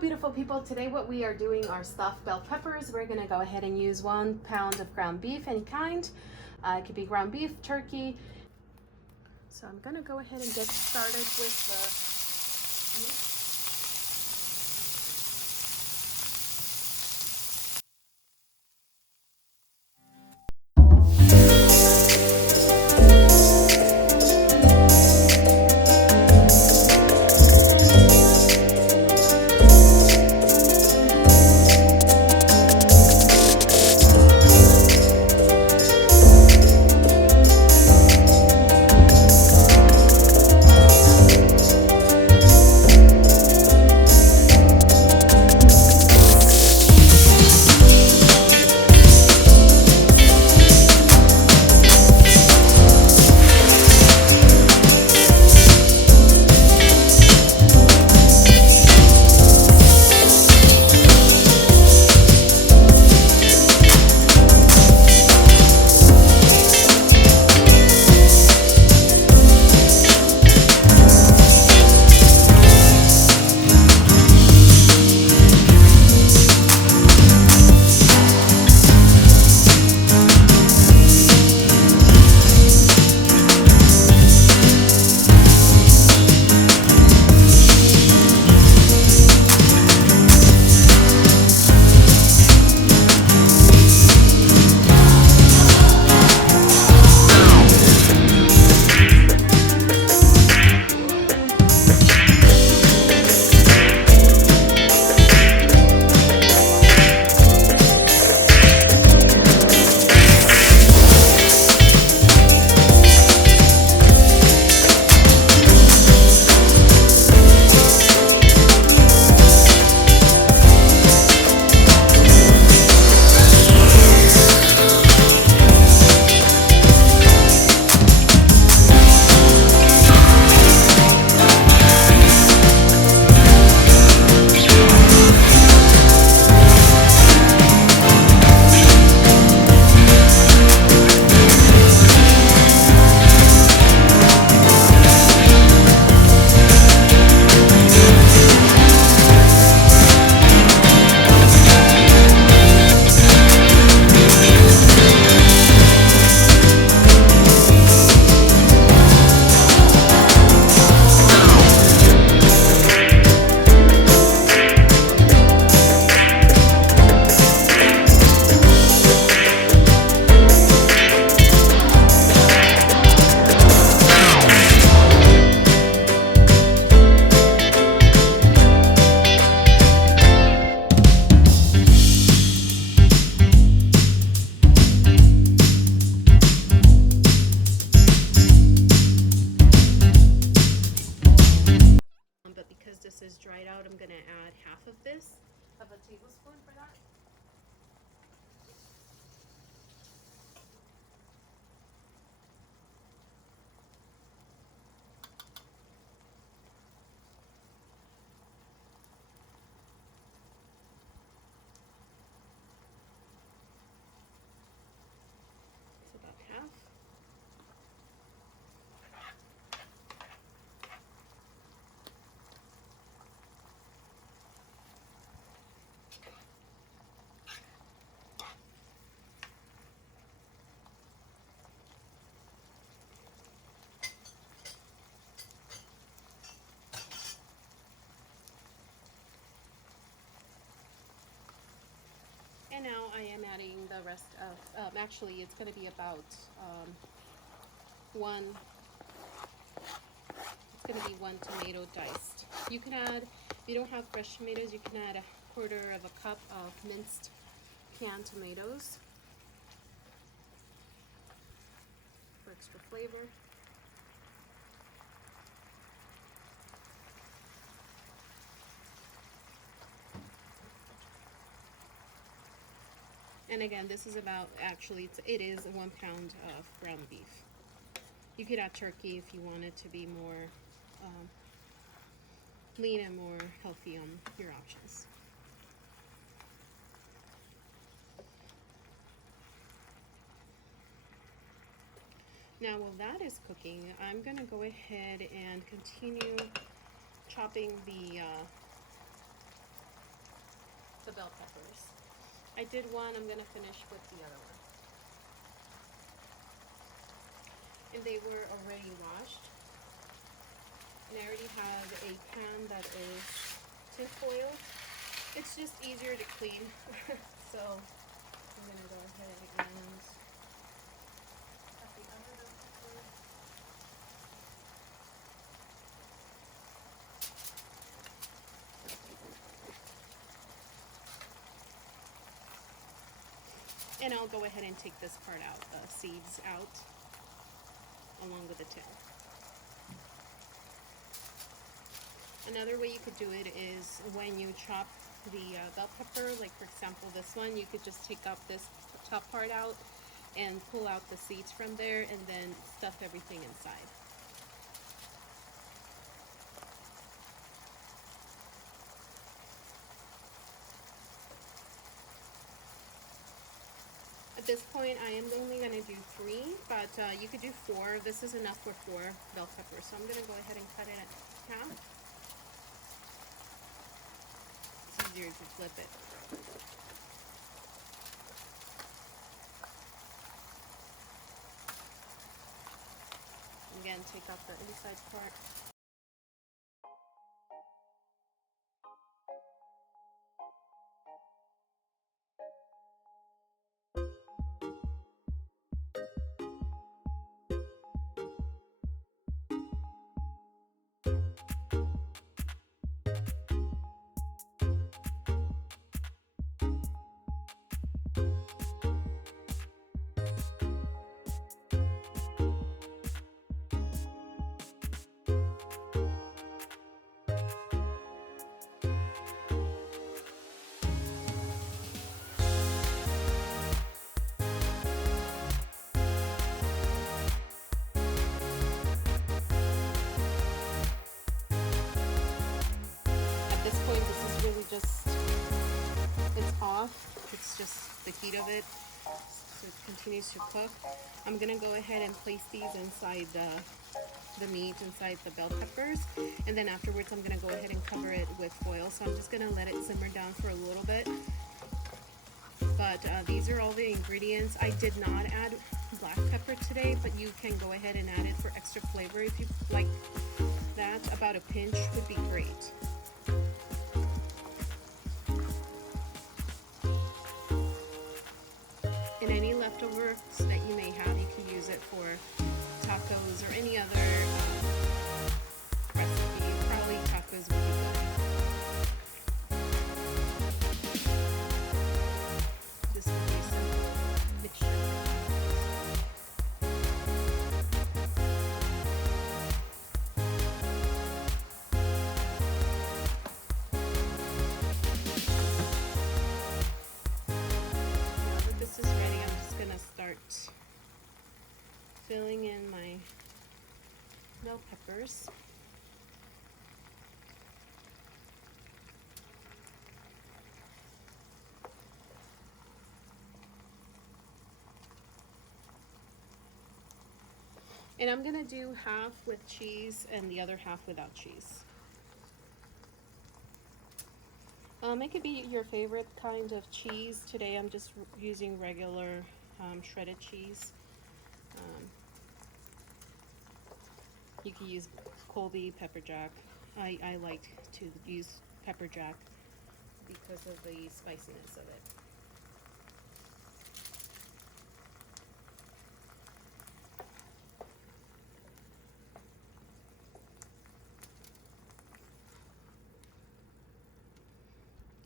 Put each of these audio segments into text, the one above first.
beautiful people. Today what we are doing are stuffed bell peppers. We're going to go ahead and use 1 pound of ground beef, any kind. It could be ground beef, turkey. So I'm going to go ahead and get started with the meat. But because this is dried out, I'm going to add half of this, of a tablespoon for that. It's about half. And now I am adding the rest of, actually it's going to be about one tomato diced. You can add, if you don't have fresh tomatoes, you can add a quarter of a cup of minced canned tomatoes for extra flavor. And again, this is about, actually, it is 1 pound of ground beef. You could add turkey if you want it to be more lean and more healthy on your options. Now, while that is cooking, I'm going to go ahead and continue chopping the peppers. I did one, I'm gonna finish with the other one. And they were already washed. And I already have a pan that is tin foil. It's just easier to clean. So I'm gonna go ahead and cut the other bell pepper. And I'll go ahead and take this part out, the seeds out, along with the tin. Another way you could do it is when you chop the bell pepper, like for example this one, you could just take up this top part out and pull out the seeds from there and then stuff everything inside. At this point, I am only going to do 3, but you could do 4. This is enough for 4 bell peppers. So I'm going to go ahead and cut it in half. It's easier to flip it. Again, take out the inside part. Just, it's off, it's just the heat of it, so it continues to cook. I'm gonna go ahead and place these inside the meat, inside the bell peppers, and then afterwards I'm gonna go ahead and cover it with foil. So I'm just gonna let it simmer down for a little bit. But these are all the ingredients. I did not add black pepper today, but you can go ahead and add it for extra flavor if you like that. About a pinch would be great. And any leftovers that you may have, you can use it for tacos or any other recipe. Probably tacos would be good. This would be a simple mixture. Start filling in my bell peppers. And I'm gonna do half with cheese and the other half without cheese. It could be your favorite kind of cheese. Today I'm just using regular shredded cheese. You can use Colby pepper jack. I like to use pepper jack because of the spiciness of it.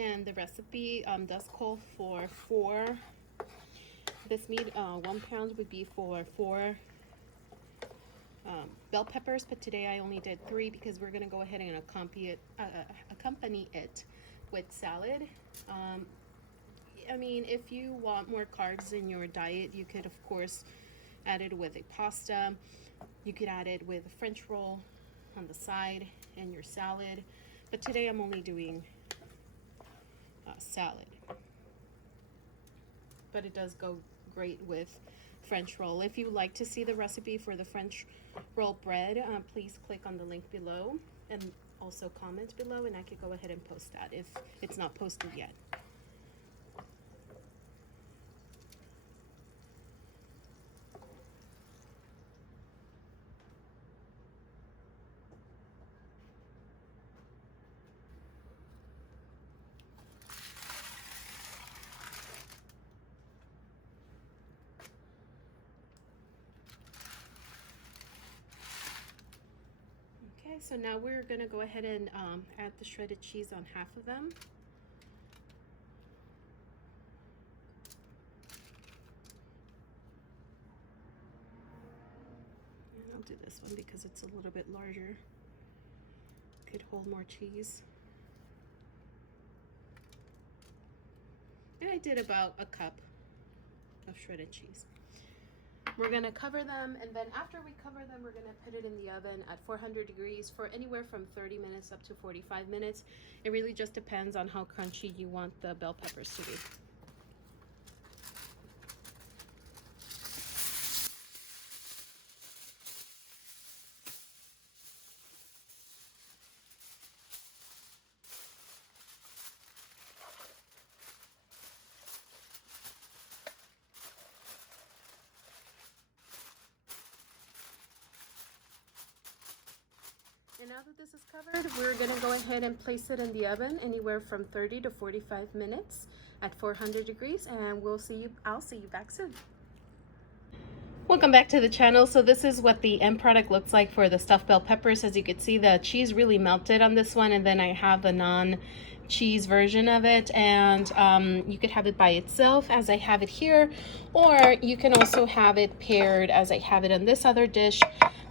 And the recipe does call for 4. This meat, 1 pound would be for 4 bell peppers, but today I only did 3 because we're gonna go ahead and accompany it with salad. I mean, if you want more carbs in your diet, you could of course add it with a pasta. You could add it with a French roll on the side and your salad. But today I'm only doing salad. But it does go great with French roll. If you like to see the recipe for the French roll bread, please click on the link below and also comment below, and I could go ahead and post that if it's not posted yet. Okay, so now we're gonna go ahead and add the shredded cheese on half of them. And I'll do this one because it's a little bit larger. Could hold more cheese. And I did about a cup of shredded cheese. We're gonna cover them, and then after we cover them, we're gonna put it in the oven at 400 degrees for anywhere from 30 minutes up to 45 minutes. It really just depends on how crunchy you want the bell peppers to be. And now that this is covered, we're gonna go ahead and place it in the oven anywhere from 30 to 45 minutes at 400 degrees, and I'll see you back soon. Welcome back to the channel. So this is what the end product looks like for the stuffed bell peppers. As you can see, the cheese really melted on this one, and then I have the non-cheese version of it, and you could have it by itself as I have it here, or you can also have it paired as I have it on this other dish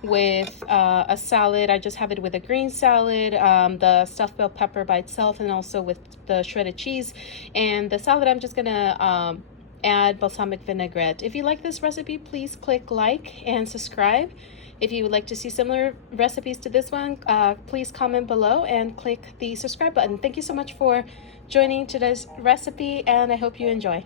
with a salad. I just have it with a green salad, the stuffed bell pepper by itself, and also with the shredded cheese. And the salad, I'm just gonna add balsamic vinaigrette. If you like this recipe, please click like and subscribe. If you would like to see similar recipes to this one, please comment below and click the subscribe button. Thank you so much for joining today's recipe, and I hope you enjoy.